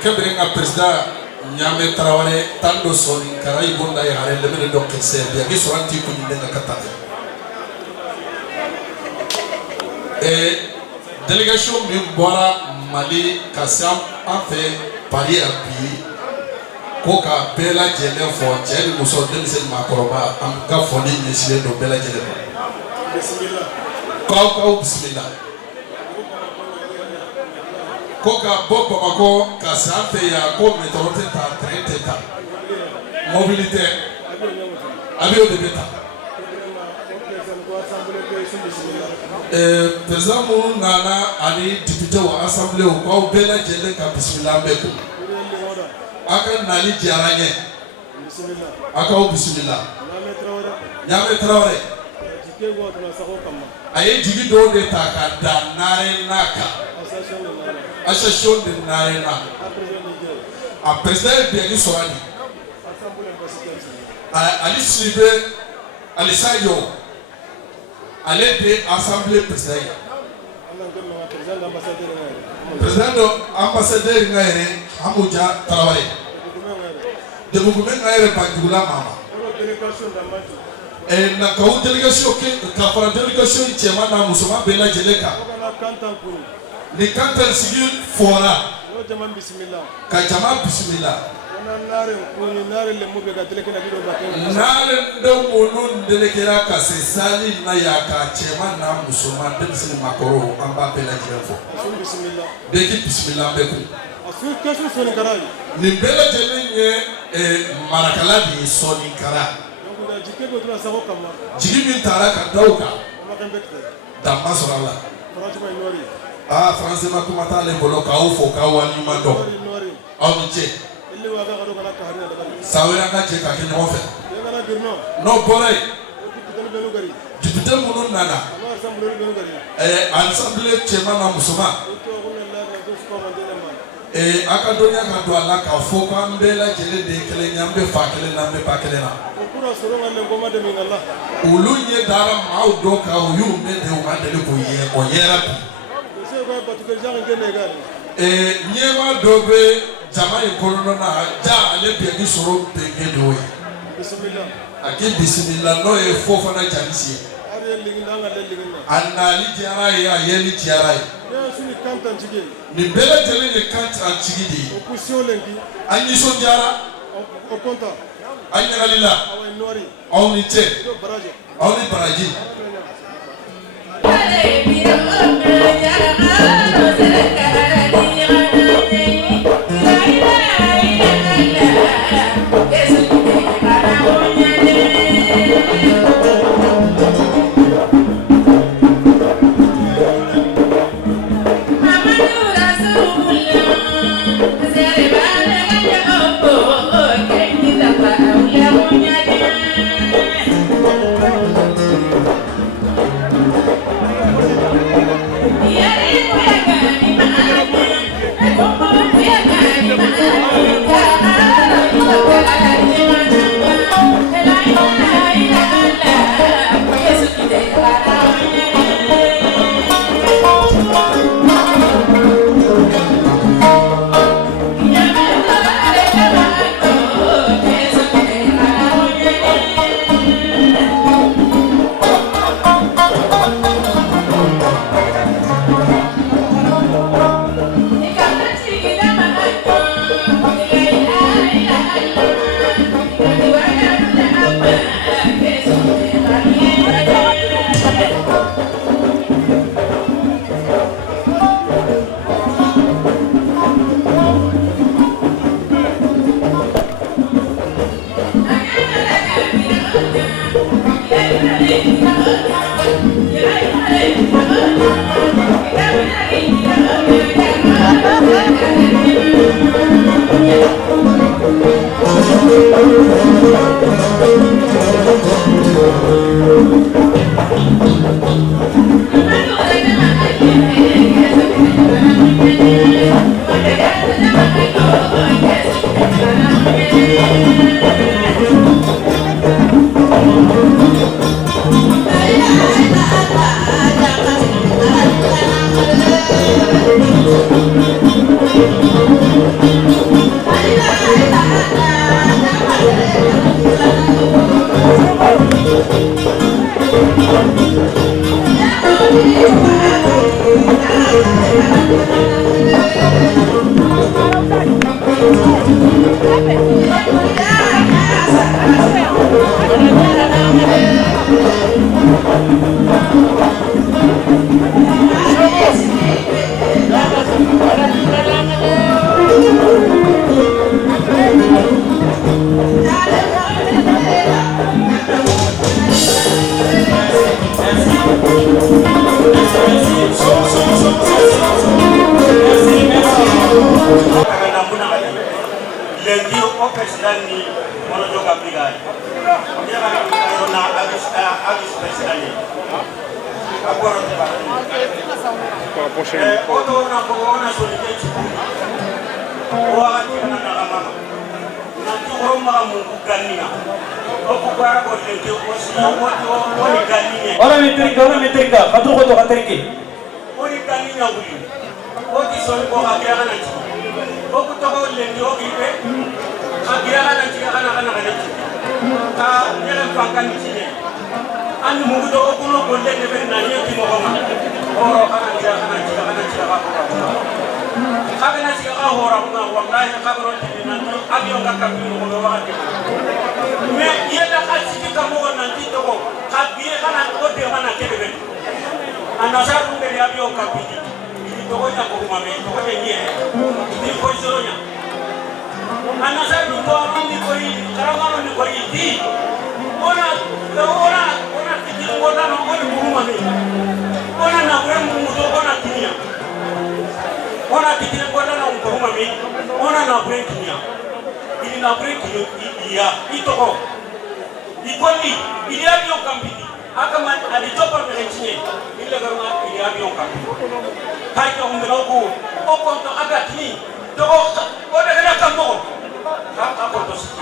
Kebrenga president Nyame Traoré tando soni karai bunda ya hare lemene do kese ya ki soranti ko ni nga kata délégation mi bora Mali kasam a fait pari appui ko ka bela jele fo jeli muso dense makoroba am ka foni ni sile do bela jele bismillah ko bismillah Koka Bob Bamako, Kasante, Yako, Metroteta, Trenteta. Mobilité. Abio de Beta. Président Mounou Nana, Ali, député à l'Assemblée, au Kau Bela Djele, Kabismila Beku. Aka Nali Diaranye. Aka Bismillah. Nyame Traoré. Aye Jigi Do de Taka, Nare Naka. Association de Nare Naka. A président Biagi Sorani. Ali Sribe, Ali Sayo. Allez de l'Assemblée présidentielle. Président ambassadeur Ngaire, Hamouja Traoré. De Bougoumé Ngaire Bandoula Mama. Et la délégation la délégation Tchemana Moussama Bela Djeleka. Les cantons civils fora. Kajama Bismillah. Nare ndo monon delekera kase sali na yaka chema na musoma demsini makoro amba bela jirafo bismillah beki bismillah beku asu kasu soni kara ni bela jenye marakala bi soni kara donc da jike go tuna sabo kama jigi min tara ka dauka damma sorala franchement inori ah français makumata le bolo ka ufo ka wani mando au nche Sawira ka che ka ke no fe no bore député Mounou Nana assemblée chema na musoma akadonya ka do ala ka fo ka mbela jele de kele nyambe fa kele na mbe pa kele na ulunye dara mau do ka uyu me de o mandele ko ye o yera nyema dobe Jama Kolono na ja ale biagi soro penge doye. Bismillah. Aki bismillah no e fo fana janisi. Ari lingina ngale lingina. Anali tiara ya yeli tiara. Ya suni kanta njige. Ni bela tele ne kanta njigidi. Opposition lengi. Anyi so tiara. O konta. Anyi ngalila. Awen nori. Oni che. Baraje. Oni baraji. Ale biro Gracias. Lendi o president ni mono joga brigade. Dia kan na agis president ni. Agora para prochaine. Oto na ko na solidete. Wa ti na na mama. Na ti o ma mu ganina. O ko para ko lendi o si o ni ganina. Ora metrika, patro ko to katerike. O ni ganina buli. O ti so ko ha kira kana ti. O ko to ko lendi o ki be. Agira kana ti kana ti. Ka nyela fankan ti ne. An mu do ko no ko lendi be na ni ti mo ko ma. Oro kana ti ka ko. Kabena ti ka hora ma wallahi ka baro ti na avion ka ka bi mo wa ti. Me yela ka ti ka mo na ti to ko. Ka bi kana ko de mana ke be. Anasa ku be avion ka bi. To ko nya ko ma me to ko de ni. Ni ko zoro nya. Anasa du to ni ko yi karama ni ko yi di. Ona ti ko na no ko ni ma me. Ona na we mu to ona tinya. Ona tikile kwenda na mkoruma mi. Ona na break nya. Ili na break ya itoko. Ikoni ili abiyo kampini. Akama alitopa merenchine. Ile garuma ili abiyo kampini. Haika umbeloku. Okonto agatini. Toko ode kana kambo. Akonto siki.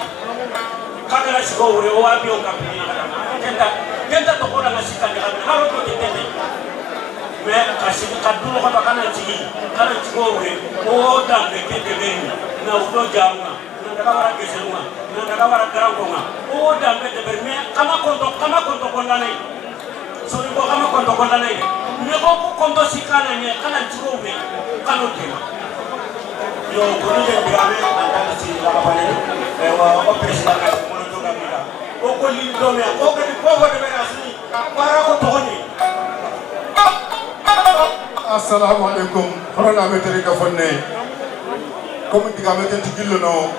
Kakala siko ure o abiyo kampini na kenta toko na masika ni haro to tete. Me kasi kadulo ka kana chigi kana chigore o dambe kete beni na udo jamna na ndakawara keseluma na ndakawara karangonga o dambe te berme kama konto konda nai so ni ko kama konto konda nai me ko konto sikana ne kana chigore kana tema yo kono de biame anda si la kapane wa o presida ka mono joga bila o ko lindo me o ko ni ko de berasni para ko toni. Assalamu alaikum. Horona meteri ka fonne. Comme diga metenti gillo no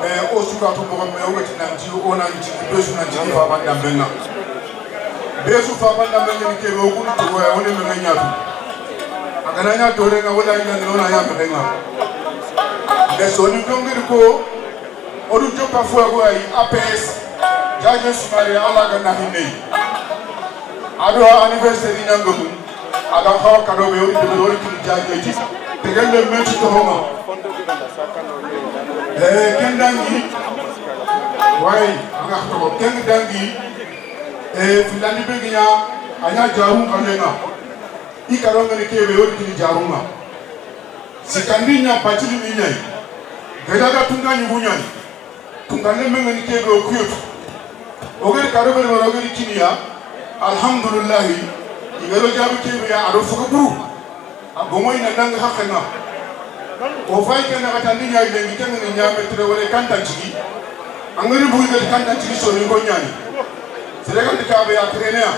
mais o suka to mo me o gati nan ci o nan ci besu nan ci fa ban dambenga. Besu fa ban dambenga ni ke o kun to o woni me nganyatu. Agana nya to re nga wala nya no na ya me nga. Beso ni ngir ko o du jopa fo ko ay APS jaje sumari ala ga na hinne. Ado anniversaire nyangomu aga kawa kado be ori de ori kini jaje ti tegelle mechi to homa kendangi wai aga to kendangi filani beginya anya jarum kalenga ikaronga ni kebe ori kini jaruma sikandinya pachili ni nyai gedaga tunganyi bunyani tungalle menga ni kebe okuyutu ogeri kado be ogeri kiniya alhamdulillah igalo jabu kebe ya aro fuka buru agomo ina nanga hakena o fay kana katandi nyaay lengi kenga ni nyame tere wala kanta chigi angari buyi ga kanta chigi so ni ko nyani serega dikabe ya trenea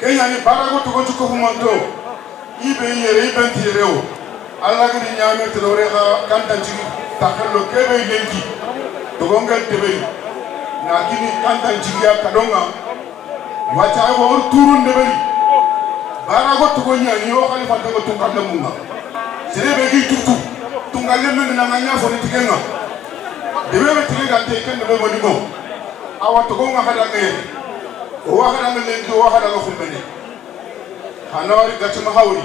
kenya ni barago to ko humanto ibe yere ibe tireo alla ga ni nyame tere wala kanta chigi takallo kebe lengi to gonga tebe na kini kanta chigi ya kadonga wacha wo turun de bari bara go to gonya ni o khalifa de go tunga de munga serebe gi tutu tunga le men na nganya fo ni tikenga de be tikenga te ken de mo ni mo awa to gonga hada nge o wa hada men len do wa hada go fumbene hanawari gati ma hawri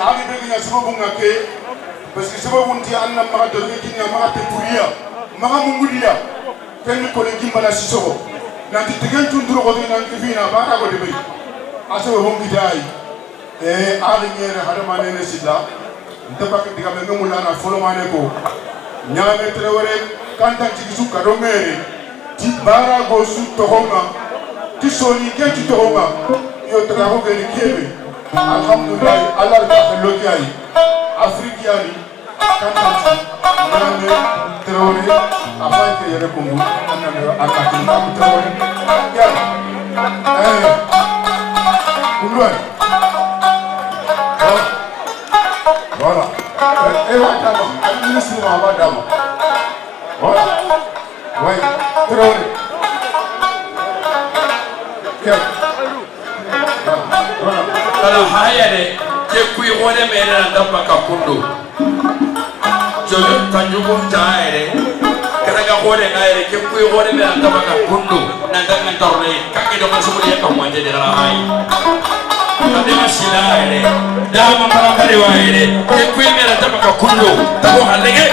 abi be nya sababu ngake parce que sababu nti anna ma do ni kinya ma te puriya ma mungudiya ken ko le gimbala sisoko nanti tegen tunduro ko nanti fina bara ko debri aso ho ngidai ali nyere hada manene silla ndabak diga me ngumula na folo mane ko nyame trewore kanta ci su kado mere ti bara go su to honga ti soni ke ti to honga yo tra ho gani kebe alhamdulillah allah ta hello kai afrikiani kanta ci nyame trewore afay ke yere ko ngu anna akati na trewore ya Kulwan. Voilà. Et là, d'abord, ministre va d'abord. Voilà. Oui. Très bien. Alors, hayade, que puis on est meilleur dans ma capundo. jolo tanjugo taere kada ga hore ngaere ke kuy hore me anta baka kundu nanda ngantorne kake do masukuli ya kamwanje de la hai ade masila ere da ma para kare wa ere ke kuy me anta baka kundu tabo halege